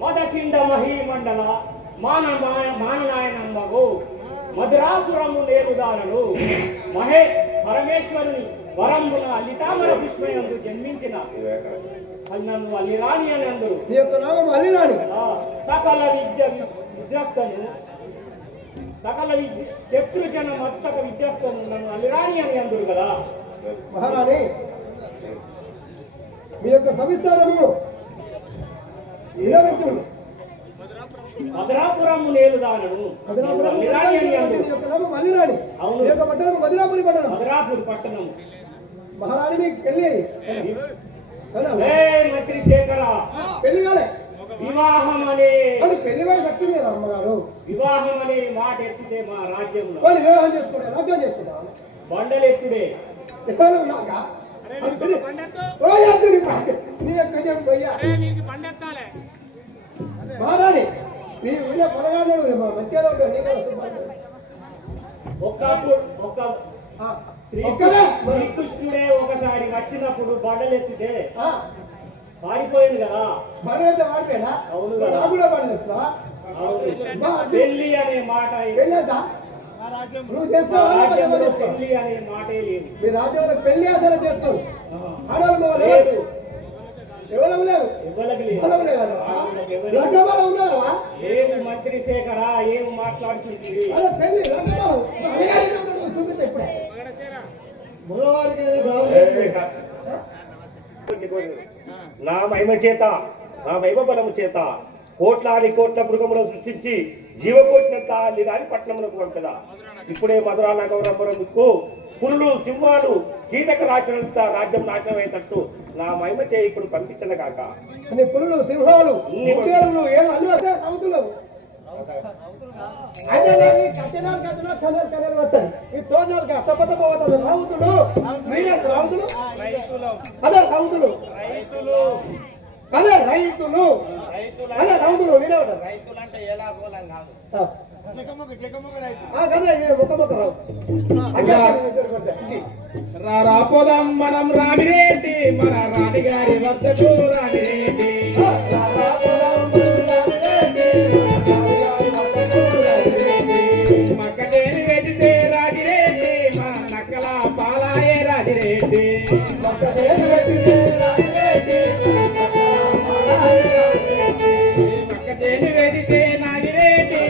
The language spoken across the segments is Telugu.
మదకిండ మహీమండల మాననాయనందగు మధురాపురము నేరుదారుడు పరమేశ్వరుని వరంబున అల్లితామర విస్మయందు జన్మించిన నన్ను అల్లిరాణి అని అందరు. నీ యొక్క నామం అల్లిరాణి. సకల విద్యాస్తను సకల చతుర్జన మత్తక విద్యాస్తను నన్ను అల్లిరాణి అని అందరు కదా. మహారాణి, మీ యొక్క సవిస్తారము మధురాపురము నేరుదారుడు అల్లిరాణి. పట్టణం మధురాపురి పట్టణం. మధురాపూర్ పట్టణం. మహారాణి మీకు పెళ్లి మంత్రి శేఖర పెళ్లి కాలే. వివాహం అనే పెళ్లి వాడి శక్తి లేదా అమ్మగారు? వివాహం అనే మాట ఎత్తితే మా రాజ్యంలో వాళ్ళు వివాహం చేసుకుంటా లగ్నం చేసుకుంటా బండలు ఎత్తుడే. మహారాణి నీ ఊళ్ళో పొలగాలు మంచిగా శ్రీకృష్ణుడే ఒకసారి వచ్చినప్పుడు బండలు ఎత్తితే పారిపోయింది కదా. బండలైతే వాడిపోయినా? అవును నాకు కూడా బండలు ఎత్తుతా. పెళ్లి అనే మాట నువ్వు చేసుకోవాలి. పెళ్లి అనే మాటే లేదు. మీ రాజ్యంలో పెళ్లి అసలు చేస్తావు. ఆడవాళ్ళు లేదు, ఎవరు లేవు. లేదు మంత్రి శేఖర ఏం మాట్లాడుతుంది? పెళ్లి చూపిస్తా ఇప్పుడే. నా మహిమ చేత నా మహిమ బలము చేత కోట్లాది కోట్ల మృగములను సృష్టించి జీవకోటినంత నిరాని పట్టణములకు పంపదా. ఇప్పుడే మధురా నగరంకు పులులు సింహాలు కీటక రాచినంత రాజ్యం నాశనమయ్యేటట్టు నా మహిమ చేయి ఇప్పుడు పంపించదు కాక. పులులు సింహాలు ఏం అవుతున్నావు? ఈ తోడు తప్ప పోతారు రౌతులు. రౌతులు అదే రౌతులు అదే రైతులు అదే రౌతులు వినేవాడు. రైతులు అంటే ఎలా గోళం కాదు. రాపోదాం మనం రామిరెడ్డి మన రాణిగారి వద్దకు రామిరెడ్డి. మక్కదేని వెతితే రాజిరెడ్డి మన నక్కల పాలాయే రాజిరెడ్డి. మక్కదేని వెతితే నాగిరెడ్డి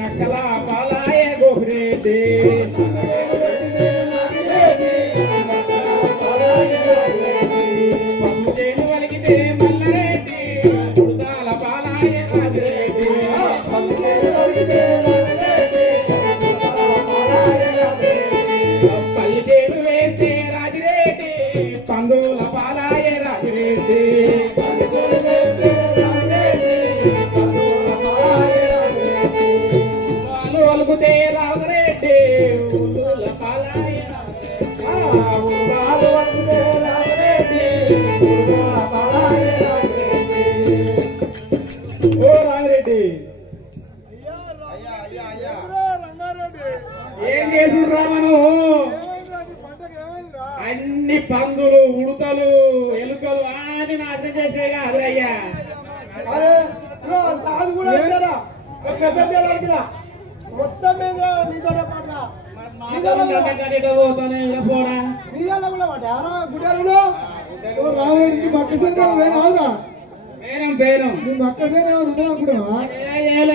నక్కల పాలాయే గోపిరెడ్డి. పప్పుచేను వలిగితే మల్లారెడ్డి ఉడతాల పాలాయే రాజిరెడ్డి. పల్లికేను వేస్తే రాజిరెడ్డి పందుల పాలాయే రాజిరెడ్డి. ఒలుగుతే రామరెడ్డి ఉల్లుల పాలాయ ఓ రామరెడ్డి ఏం చేసి రామను? అన్ని పందులు ఉడతలు ఎలుకలు అన్ని నాశనం చేసేగా అదరయ్యా. అది కూడా అడిగినా మొత్తం మీద మీతో రాముడికి పేరం నీ మక్క అనుకున్నావా?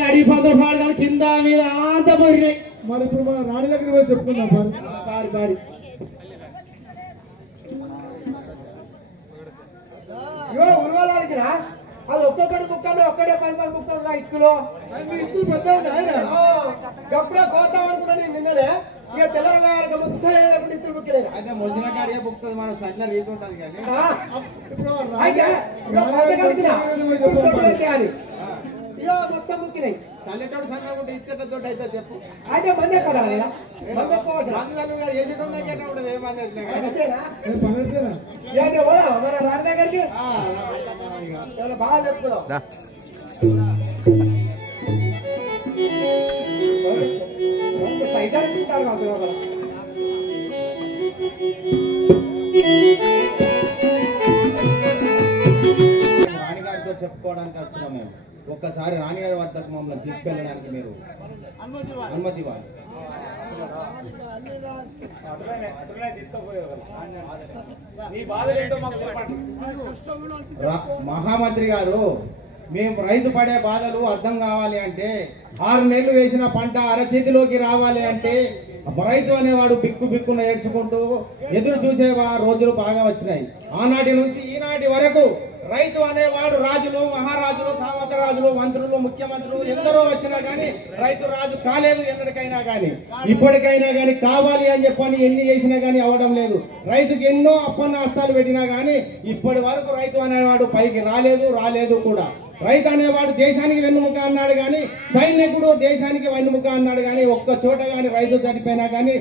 అడిగి పందులు పాడగా కింద మీద అంత పోయినాయి. మరి ఇప్పుడు మన రాణి దగ్గర పోయి చెప్పుకుందాం. పారి పారి ఉలవాళ్ళకి రా. అది ఒక్కొక్కటి ముక్కలు ఒక్కడే 10 ముక్కలు రా. ఇక్కులు ఇక్కులు పెద్ద ఎప్పుడో కోద్దాం అనుకున్నా నిన్ననే. ఇక తెల్లగారు మొత్తం ఇద్దరు ముక్కలేదు. అయితే మొదల కాడిగా బుక్తుంది మనం సడ్ల రీతి ఉంటుంది కానీ ఇక మొత్తం ముక్కినాయి. చల్లెటోడు సన్న ఉంటే ఇద్దరు తోటి అయితే చెప్పు. అయితే మందే కదా మందులు వేసేటం దగ్గర ఉండదు ఏ మంది మన రాణి దగ్గరికి బాగా చెప్పుకున్నాం. సైతాన్ని తింటారు కాదు. రాణిగారితో చెప్పుకోవడానికి వచ్చినాం మేము. ఒక్కసారి రాణిగారి వద్దకు మమ్మల్ని తీసుకెళ్ళడానికి మీరు అనుమతి ఇవ్వాలి. మహామంత్రి గారు, మేము రైతు పడే బాధలు అర్థం కావాలి అంటే 6 నెలలు వేసిన పంట అరచేతిలోకి రావాలి అంటే రైతు అనేవాడు బిక్కు బిక్కున ఏడ్చుకుంటూ ఎదురు చూసే రోజులు బాగా వచ్చినాయి. ఆనాటి నుంచి ఈనాటి వరకు రైతు అనేవాడు రాజులు, మహారాజులు, సామంతరాజులు, మంత్రులు, ముఖ్యమంత్రులు ఎందరో వచ్చినా గానీ రైతు రాజు కాలేదు ఎన్నటికైనా గానీ. ఇప్పటికైనా గానీ కావాలి అని చెప్పని ఎన్ని చేసినా గానీ అవడం లేదు. రైతుకి ఎన్నో అప్పన్న హస్తాలు పెట్టినా గానీ ఇప్పటి వరకు రైతు అనేవాడు పైకి రాలేదు కూడా. రైతు అనేవాడు దేశానికి వెన్నుముక అన్నాడు గానీ, సైనికుడు దేశానికి వెన్నుముక అన్నాడు గానీ, ఒక్క చోట గానీ రైతు చనిపోయినా గానీ,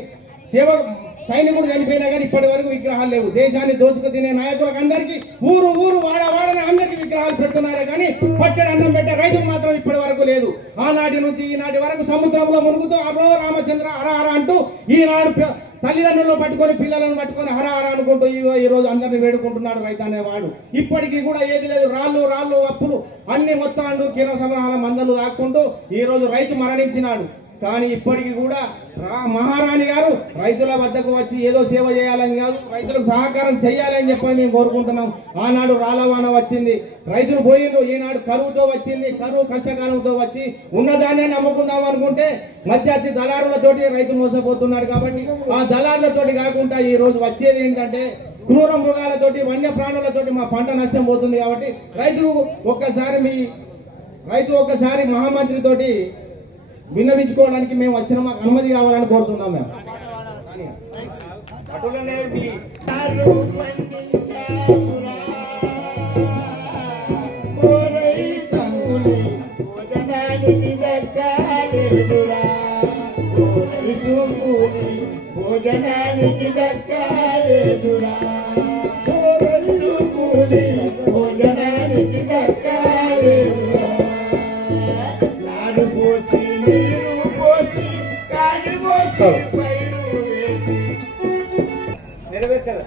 సైనికుడు చనిపోయినా కానీ ఇప్పటి వరకు విగ్రహాలు లేవు. దేశాన్ని దోచుకు తినే నాయకులకు అందరికీ ఊరు వాడని అందరికీ విగ్రహాలు పెడుతున్నారే కానీ పట్టెడు అన్నం పెట్టే రైతుకు మాత్రం ఇప్పటి వరకు లేదు. ఆనాటి నుంచి ఈనాటి వరకు సముద్రంలో మునుగుతూ అరో రామచంద్ర హర అంటూ ఈనాడు తల్లిదండ్రులను పట్టుకొని పిల్లలను పట్టుకొని హర అనుకుంటూ ఈ రోజు అందరిని వేడుకుంటున్నాడు రైతు అనేవాడు. ఇప్పటికీ కూడా ఏది లేదు, రాళ్ళు అప్పులు అన్ని మొత్తాలు కిరణ సంగ్రహాల మందలు దాక్కుంటూ ఈ రోజు రైతు మరణించినాడు. కానీ ఇప్పటికీ కూడా మహారాణి గారు రైతుల వద్దకు వచ్చి ఏదో సేవ చేయాలని కాదు, రైతులకు సహకారం చేయాలని చెప్పని మేము కోరుకుంటున్నాం. ఆనాడు రాలవాన వచ్చింది, రైతులు పోయిండు. ఈనాడు కరువుతో వచ్చింది, కరువు కష్టకాలంతో వచ్చి ఉన్న ధాన్యాన్ని అమ్ముకుందాం అనుకుంటే మధ్యవర్తి దళారులతోటి రైతు మోసపోతున్నాడు. కాబట్టి ఆ దళారులతోటి కాకుండా ఈ రోజు వచ్చేది ఏంటంటే క్రూర మృగాలతోటి, వన్య ప్రాణులతోటి మా పంట నష్టం పోతుంది. కాబట్టి రైతు ఒక్కసారి మహామంత్రితోటి విన్నవించుకోవడానికి మేము వచ్చిన మాకు అనుమతి కావాలని కోరుతున్నాం. మేము భోజనానికి దక్కాలేదురా, భోజనానికి దక్కాలేదురా, నాడు పోసి నీరు పోసి కాడి పోసి పైరు వేసి నెరవేర్చదు.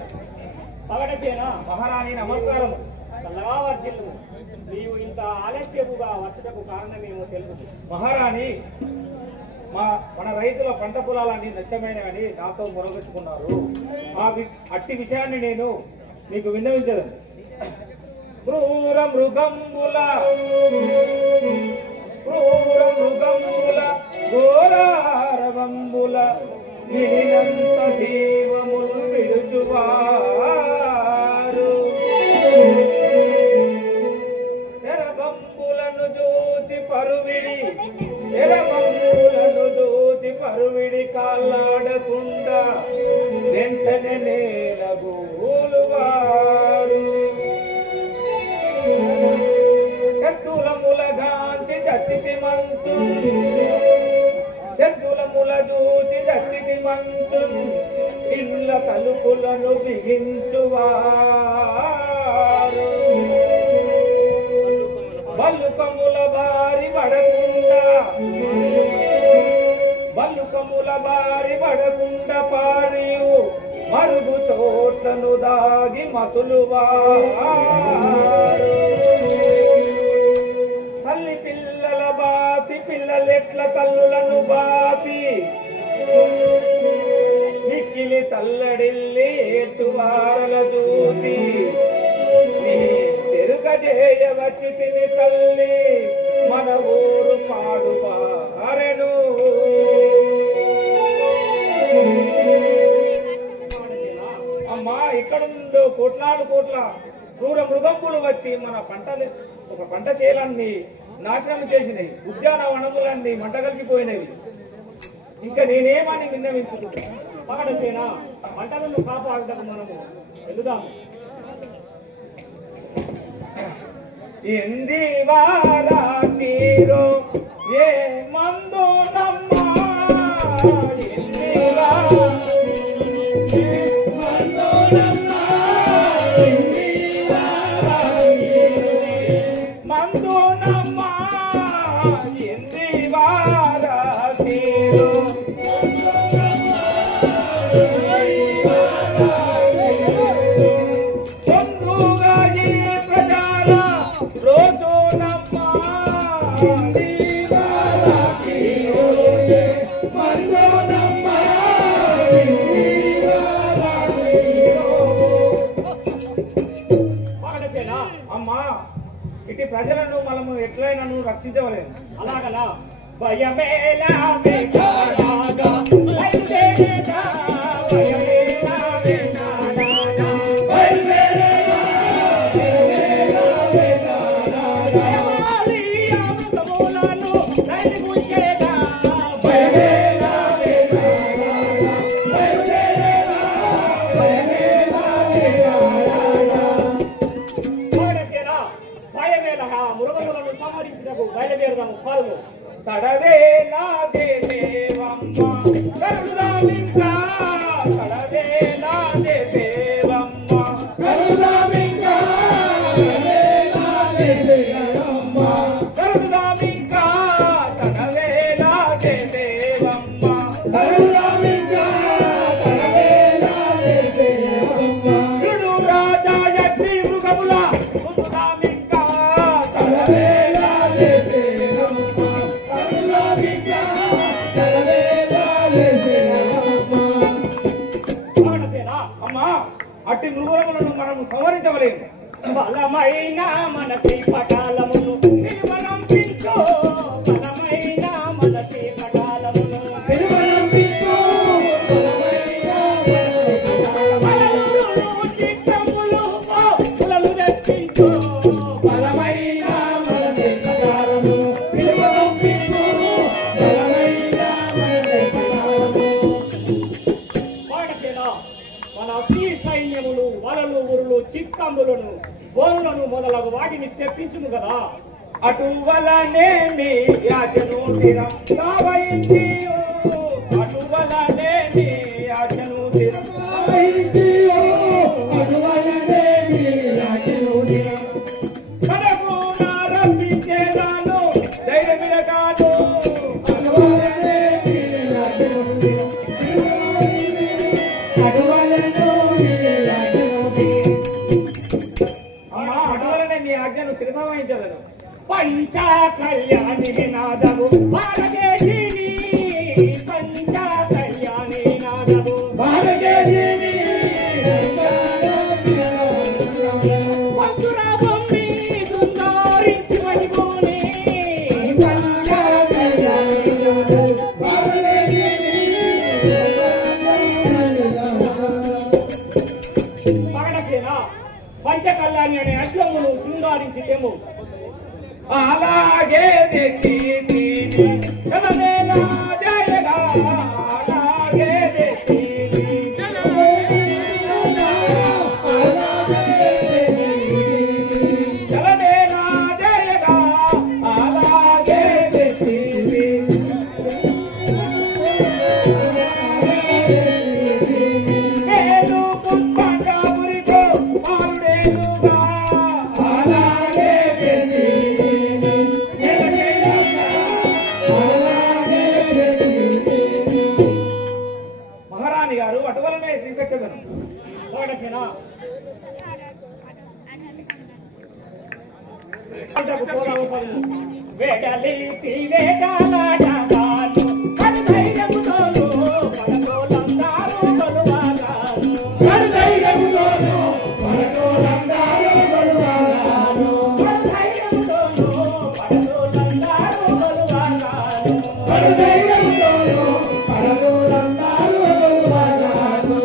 పగడసేన మహారాణి నమస్కారం. చల్లగా వర్ధిల్లు. నీవు ఇంత ఆలస్యముగా వచ్చటకు కారణమేమో తెలుసు. మహారాణి, మన రైతుల పంట పొలాలన్నీ నష్టమైనవని నాతో మొరగొచ్చుకున్నారు. అట్టి విషయాన్ని నేను మీకు విన్నవించదు. క్రూర మృగంబుల ఘోరారవంబుల వినినంత జీవములు విడుచువారు, శరభంబులను చూచి పరువిడి కాళ్ళాడకుండా వెంటనే నేలగూలువారు, శత్రులములగాంచి దచ్చితి మంచు ఇళ్ళ తలుపులను బిగించువారు, బల్లుకముల బారి పడకుండా పారియు మరుగు చోట్లను దాగి మసులువారు, తల్లి పిల్లల బాసి పిల్లలెట్ల తల్లులను బాసి నిక్కిలి తల్లడిల్లి ఏటువారల చూచి నీ తెరుక చేయవచ్చి తిని తల్లి మన ఊరు పాడువారెను. అమ్మా, ఇక్కడుందో కోట్ల క్రూర మృగంబులు వచ్చి మన పంట చేలన్నీ నాశనం చేసినాయి, ఉద్యానవనములన్నీ మంట కలిసిపోయినవి. ఇంకా నేనేమని విన్నవించుకుంటా. పగడసేన పంటలను కాపాడటకు మనము వెళుదాము. ఎంది వారాచీరో ఏ మందు నమ్మా, మందు నమ్మా ఎంది వారాచీరో అమ్మా, ఇటు ప్రజలను మనము ఎట్లయినా రక్షించవలేము. అలాగలా భయమేలా భయమేలా తడవేలా దేవమ్మ కరుణామింక తడవేలా దేవమ్మ కరుణామింక తడవేలా దేవమ్మ కరుణామింక తడవేలా దేవమ్మ కరుణామింక తడవేలా దేవమ్మ చూడు రాజా యజ్ఞ మృగముల కరుణామింక తడవేలా దేవమ్మ కరుణామింక తడవేలా దేవమ్మ అమ్మా అట్టి మృగములను మనము సంహరించవలేము బలమైన మనసి పటాలమును తిరుమలంపించు బలమైన మనసి పటాలమును తిరుమలంపించు బలమైన చిత్తములు పులలు తెప్పించు బలమైన మనసి పటాలమును తిరుమలంపించు బలమైన మనసి పటాలమును పాఠశాల మన శ్రీ సైన్యములు వలలు ఉరులు చిక్కంబులను గోరులను మొదలగు వాటిని తెప్పించును కదా అటు వలనేమి యాచను తీరం కావయించి అటు వలనేమి యాచను తీరం కావయించి అటు వలనేమి యాచను తీరం కడకు నారంభించేదాను ధైర్యమిరగాను అటు వలనేమి యాచను తీరం అటు వలనేమి యాచను తీరం అమ్మా అటువలనే నీ ఆజ్ఞను శిరసావహించదను పంచా కళ్యాణి నాదము భారతదేశిని పంచా కళ్యాణి నాదము భారతదేశిని పంచురాబొమ్మి సుందరించి మణిభూని పంచా కళ్యాణి నాదము పగడసేన పంచకళ్యాణి అనే అశ్వమును శృంగారించితేము అలాగే తెచ్చి జయగా అలాగే తెచ్చి జలనేనా జయగా అలాగే తెచ్చి నేను పుష్పంగా మురితో మారుడేనుగా అలాగే తెచ్చి మహారాణి గారు అటువలనే తీసుకొచ్చదను కోటసేన వేడలి వేడాలాడగాను కరుధైర్యముతోను పరతోలందారు కొలువాగాను కరుధైర్యముతోను పరతోలందారు కొలువాగాను కరుధైర్యముతోను పరతోలందారు కొలువాగాను కరుధైర్యముతోను పరతోలందారు కొలువాగాను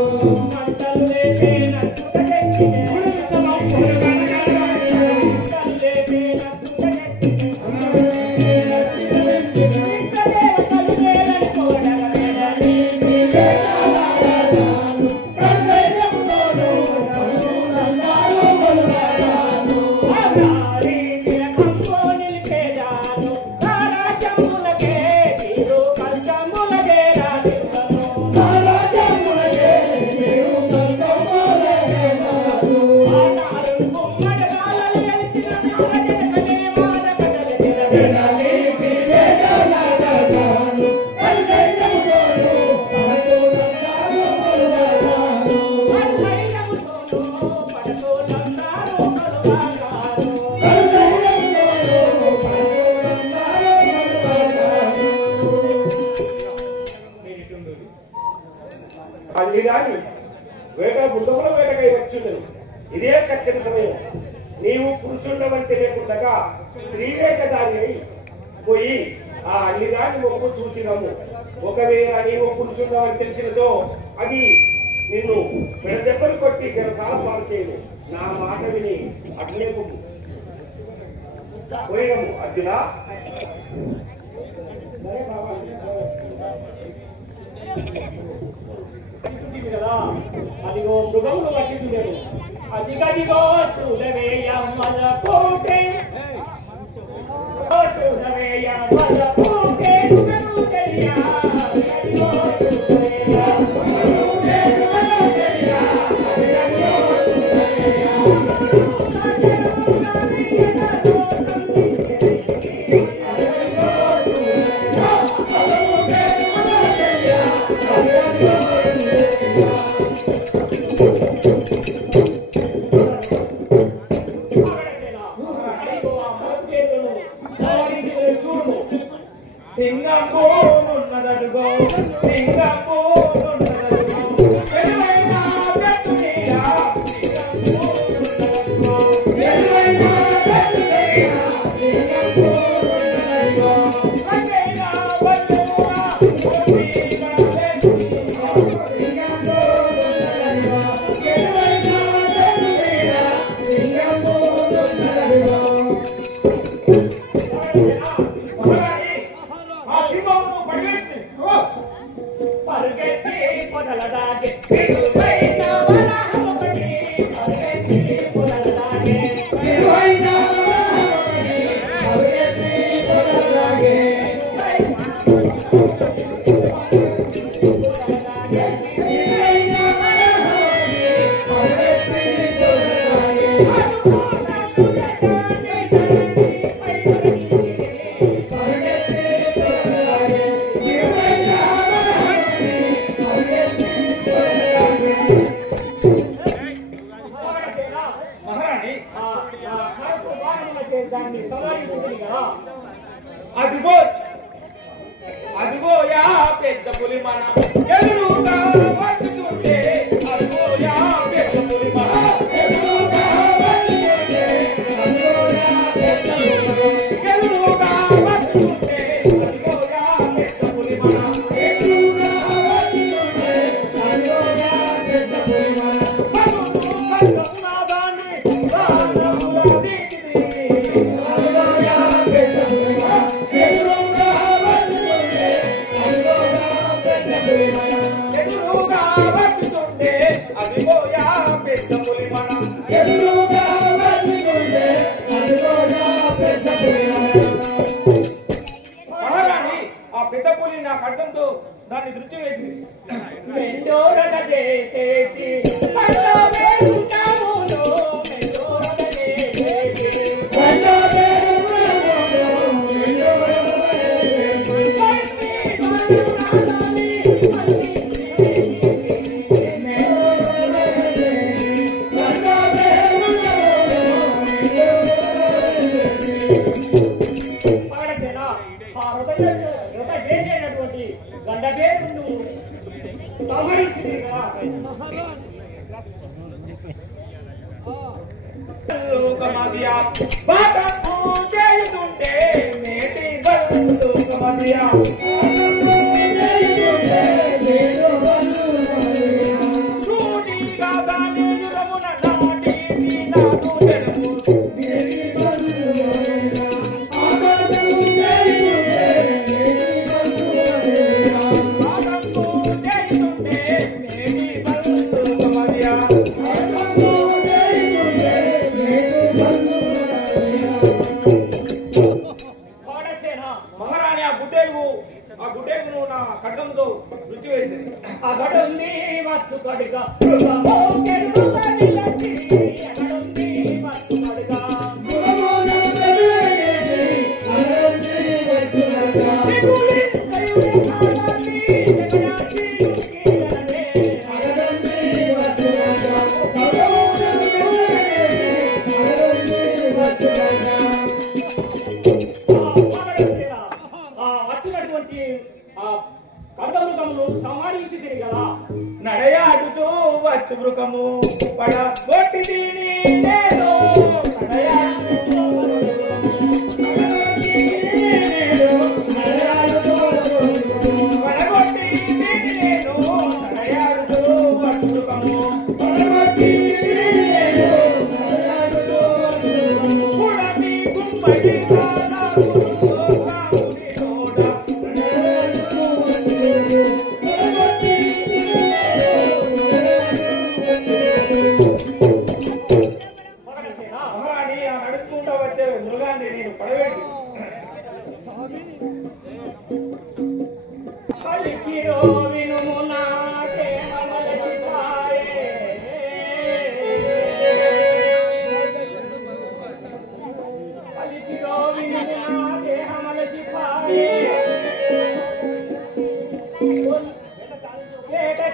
మంటలు లేపేనంటు శక్తి గురుసమం మంటలు లేపేనంటు శక్తి అల్లిరాని వేట మృగముల వేటకై వచ్చింది ఇదే చక్కని సమయం నీవు పురుషుండవని తెలియకుండా స్త్రీవేషధారి అయి పోయి ఆ అల్లిరాని మొక్కు చూచినము ఒకవేళ నీవు పురుషుండవని తెలిసినతో అది నిన్ను దెబ్బలు కొట్టి శిరసాల పాలు చేయను నా మాట విని అట్లే పోయినము అర్జున అదిగో మృగములు వచ్చింది అదిగదిగో చూడవేయ మల పోటే చూడవేయ మల పోటే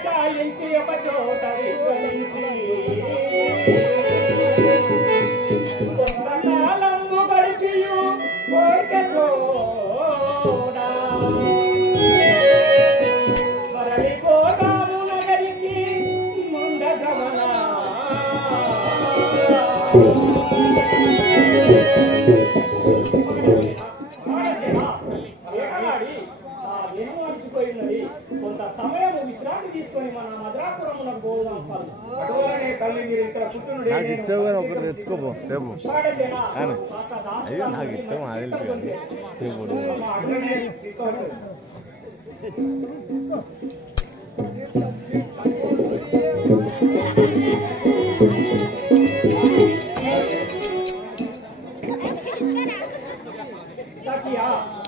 చాలించి ఒక చోట విశ్రమించి కొంతకాలము గడిచియు కోరికతోడా మరలిపోతాము నగరికి ముందగమనా కొంత సమయం విశ్రాంతి తీసుకొని మన మద్రాపురమునకు పోదాం. అటువలనే తల్లి మీరు ఇక్కడ పుట్టినడే నాకు ఇచ్చావు కానీ ఒకటి తెచ్చుకోపో రేపు అయ్యో నాకు ఇష్టం ఆగిపోయింది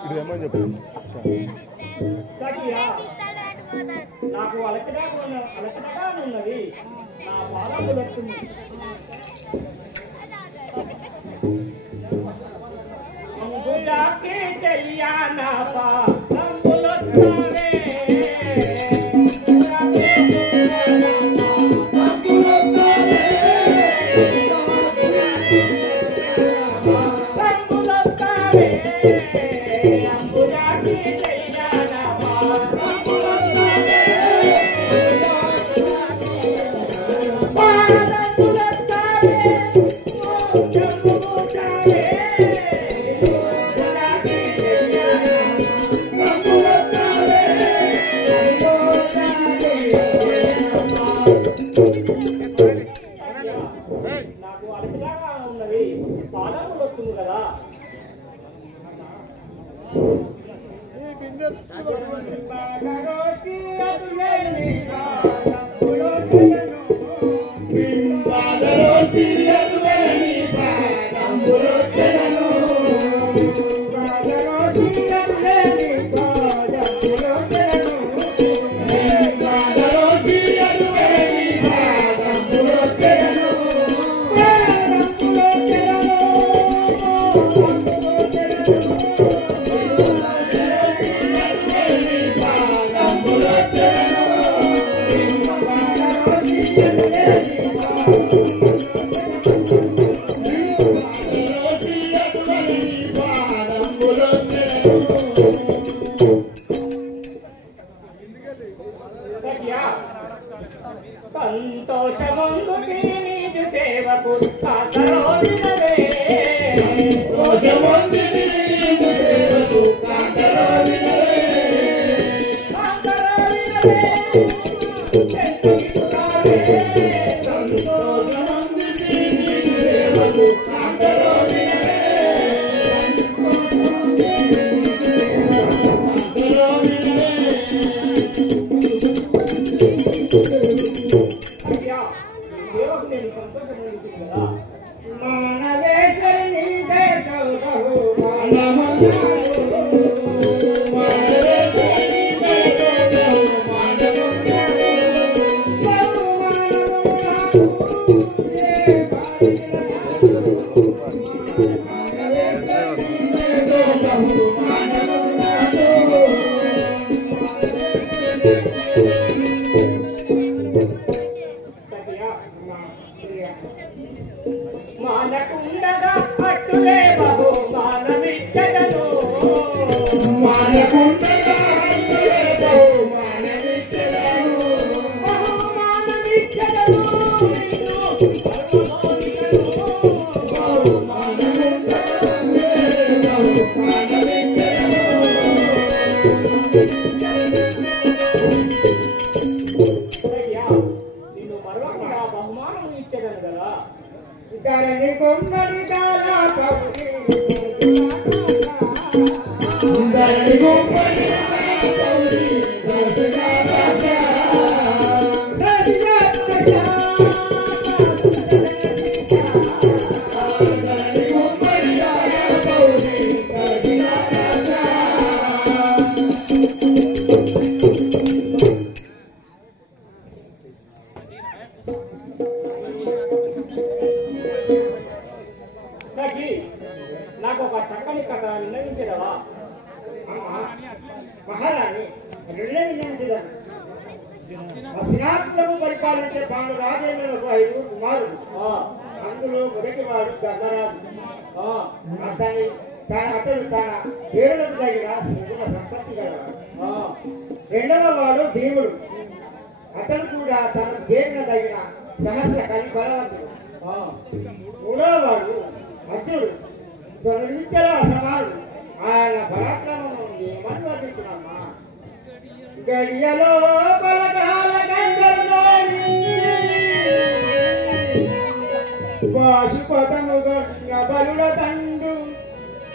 ఇదేమని చెప్పు నాకు అలచగా ఉన్నది నా పాదములు వస్తుంది. అంగుళాకి చెయ్యా నా పాదములు వస్తావే నాకు అలచగా ఉన్నది పాదములు వస్తుంది కదా. సంతోషమందు నీదు సేవకు కాకరోలినవే సేవకు నేను సంతోషపడుతుంది కదా. మానకుండగా అట్టులే బహుమానమిచ్చగను నిన్ను మరవకుండా బహుమానం ఇచ్చగను కదా. ధరణి కొమ్మడి దాలా సఖి, నాకు ఒక చక్కని కథ విన్నవించదవా? మహారాణి రెండే విన్నవించదా? అస్నాత్మకు పరిపాలించే పాండు రాజేంద్రులకు 5 కుమారుడు. అందులో మొదటివాడు ధర్మరాజు. అతడు తన పేరులకు తగిన సగుణ సంపత్తి గలవాడు. రెండవ వాడు భీముడు. అతడు కూడా తన పేరున తగిన సహస్ర కలి బలవంతుడు. మూడవ వాడు అర్జునుడు. ధనుర్విద్యలో అసమానుడు. ఆయన పరాక్రమం ఏమని వర్ణించున్నామా? గడియలో బలగాల గంగలోని పాశుపతము గంగ బలుల తండు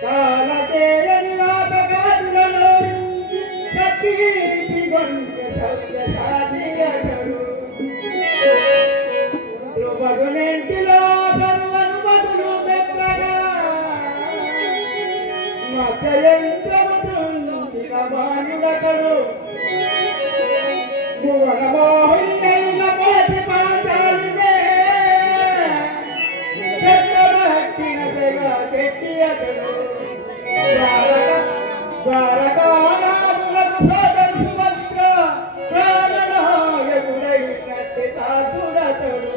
కాలకేయని వాతగాదులలో సతీతి గంగ సౌఖ్య సాధియతడు ధ్రువదునింటిలో సర్వను బదులు మెత్తగా మత్స్యంత్రముతుందిన మానుడకడు భువనమోహిన్న మొదటి పాంచాలినే చెట్టబట్టిన తెగ తెట్టియతడు ద్వారకానాథులకు సోదరు సుభద్ర ప్రాణనాయకుడైనట్టి తాతుడతడు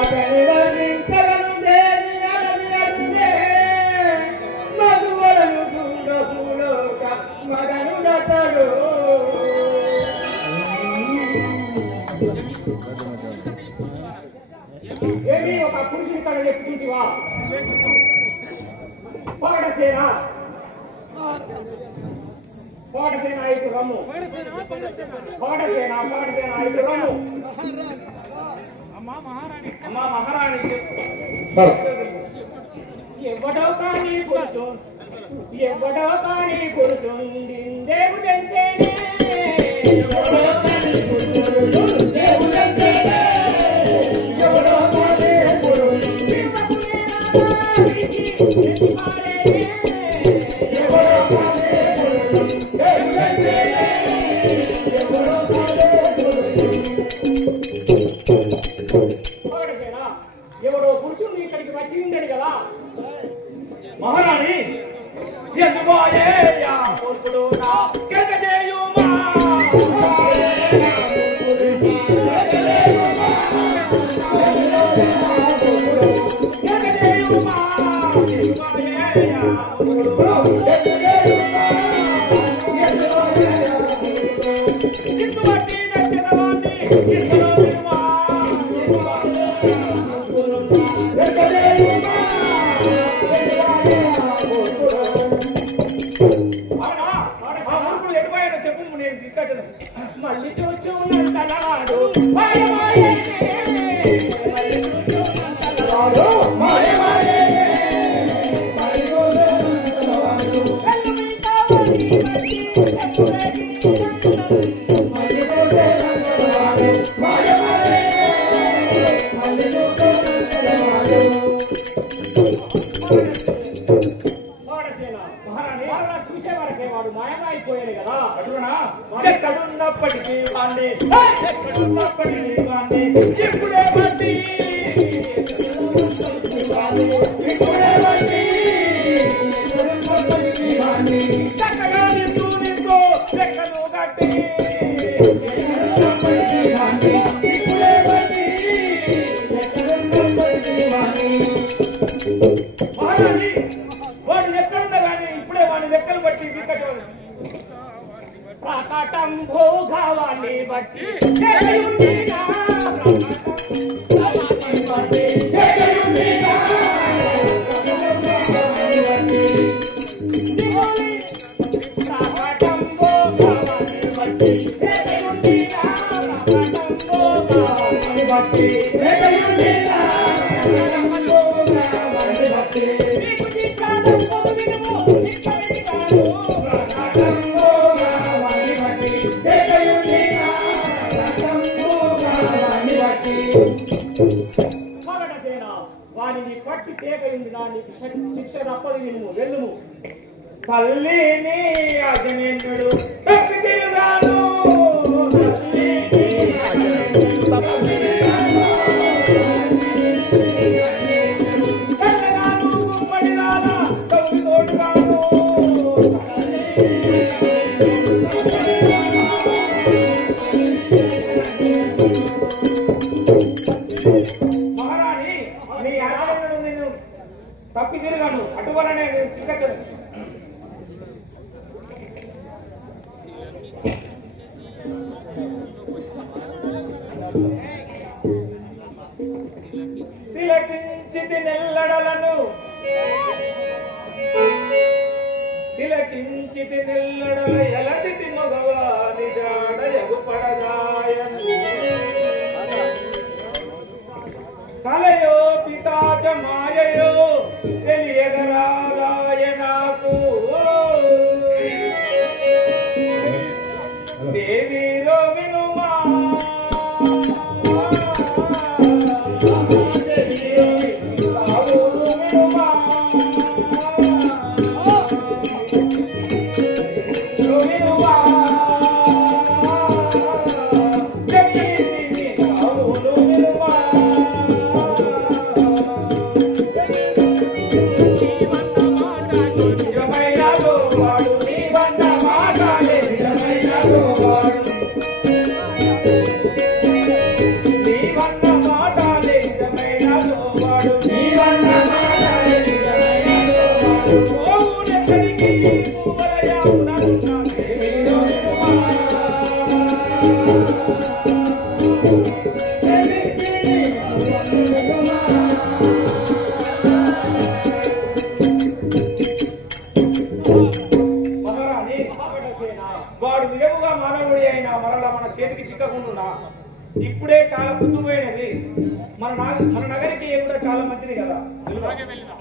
అతని వర్ణించగను దేని అడవి అంటే మగువలను దూరపులోక మగనుడతడు. ఏమి ఒక పురుషుని కళ చెప్తుంటివా? కోటసేన 5 రమ్ము. కోటసేన 5 రమ్ము. అమ్మా మహారాణి ఎవడో కానీ పురుషు దేవుడు తెంచేనే ఎవరో పురుషుడు ఇక్కడికి వచ్చి ఉండడు కదా మహారాణి. మళ్ళీ చూచున్నాడు చూసేవారకే వాడు మాయమైపోయాడు కదా. ఎక్కడున్నప్పటికీ వాణ్ణి ఇప్పుడే బట్టి చక్కగా నిండు లెక్కను కట్టి మహారాణి వాడు ఎక్కడున్నా కానీ ఇప్పుడే వాడి లెక్కలు బట్టి తీసుకొచ్చేవాడు. ప్రకటం భోగావాన్ని బట్టి వారిని పట్టి తేగైంది దానికి శిక్ష తప్పది. వినుము వెళ్ళుము. తల్లిని అజనేంద్రుడు తిరుగాను మహారాణి నీ ఆజ్ఞను నేను తప్పి తిరగను అటువలనే తిరగను. తిలకించితి నెల్లడలను తిలకించితి నెల్లడల ఎలటితి మగవాని జాడ ఎగుపడగాయను కలయో పితాచ మాయయో తెలియగరాగాయ నాకు దేవీరో వినుమా వాడు నిజముగా మానవుడి అయినా మరలా మన చేతికి చిక్కకుండా ఇప్పుడే చాలా బుద్ధిపోయినది. మన నగరికి కూడా చాలా మంచిది కదా. అలాగే వెళ్దాం.